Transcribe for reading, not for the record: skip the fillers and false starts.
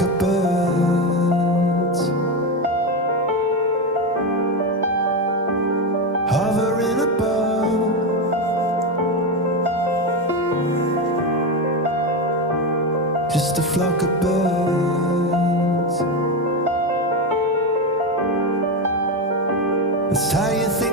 flock of birds hovering above, just a flock of birds. That's how you think